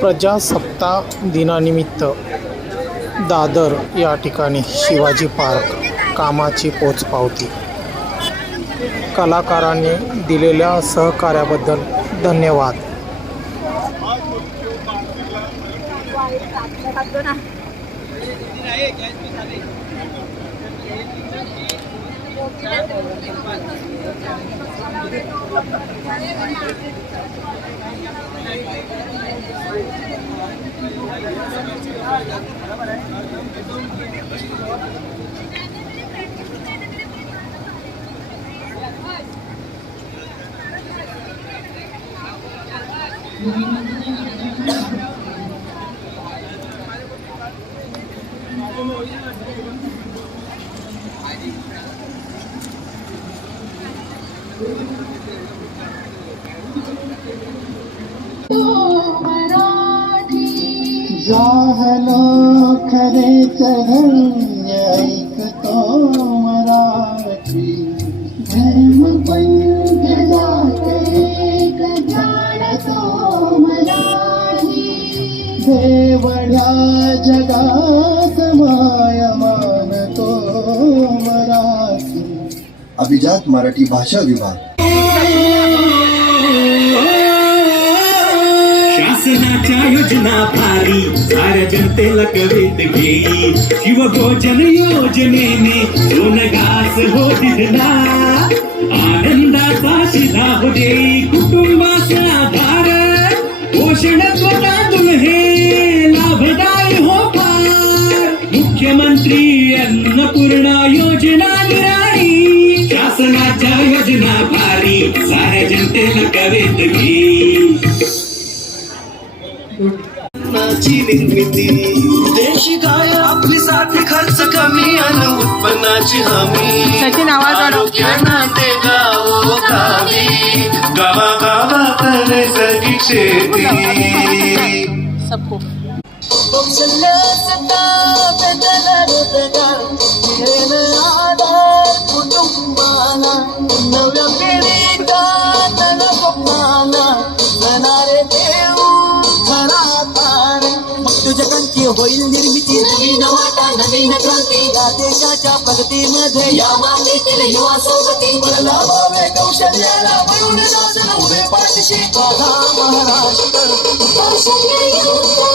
प्रजासत्ताक दिनानिमित्त दादर या ठिकाणी शिवाजी पार्क कामाची पोचपावती. कलाकारांनी दिलेल्या सहकार्याबद्दल धन्यवाद. जाहलो खरेच धन्य ऐकतो मराठी. धर्म पंथ जात एक जाणतो मराठी. देवढ्या जगात माया मानतो मराठी. अभिजात मराठी भाषा विभाग. शासनाच्या योजना भारी साऱ्या जनतेला कवेत घेई. शिवभोजन योजनेने सोन घास हो दिला. आनंदाचा शिधा हो देई कुटुंबाचा आधार. पोषण स्वतःतून हे लाभदायी हो फार. मुख्यमंत्री अन्नपूर्णा योजना निराळी. शासनाच्या योजना भारी साऱ्या जनतेला कवेत घेई. निर्मिती देशी गाय आपली साथ खर्च कमी आणि उत्पन्नाची हमी. आरोग्याना ते गावोगावी गावागावात नैसर्गिक शेती. कौशल्य सत्ता बदल रोजगार मिळेल आधार कुटुंबाला. नव्या पिढीचा तन स्वप्नाला जाणारे देऊ जगांची होईल निर्मिती. नवीन वाटा नवीन क्रांती या देशाच्या प्रगतीमध्ये या मान्यतेने युवा सोबती. मला भावे कौशल्याला वरून शासन उभे पाठीशी. बघा महाराष्ट्र कौशल्य योजना.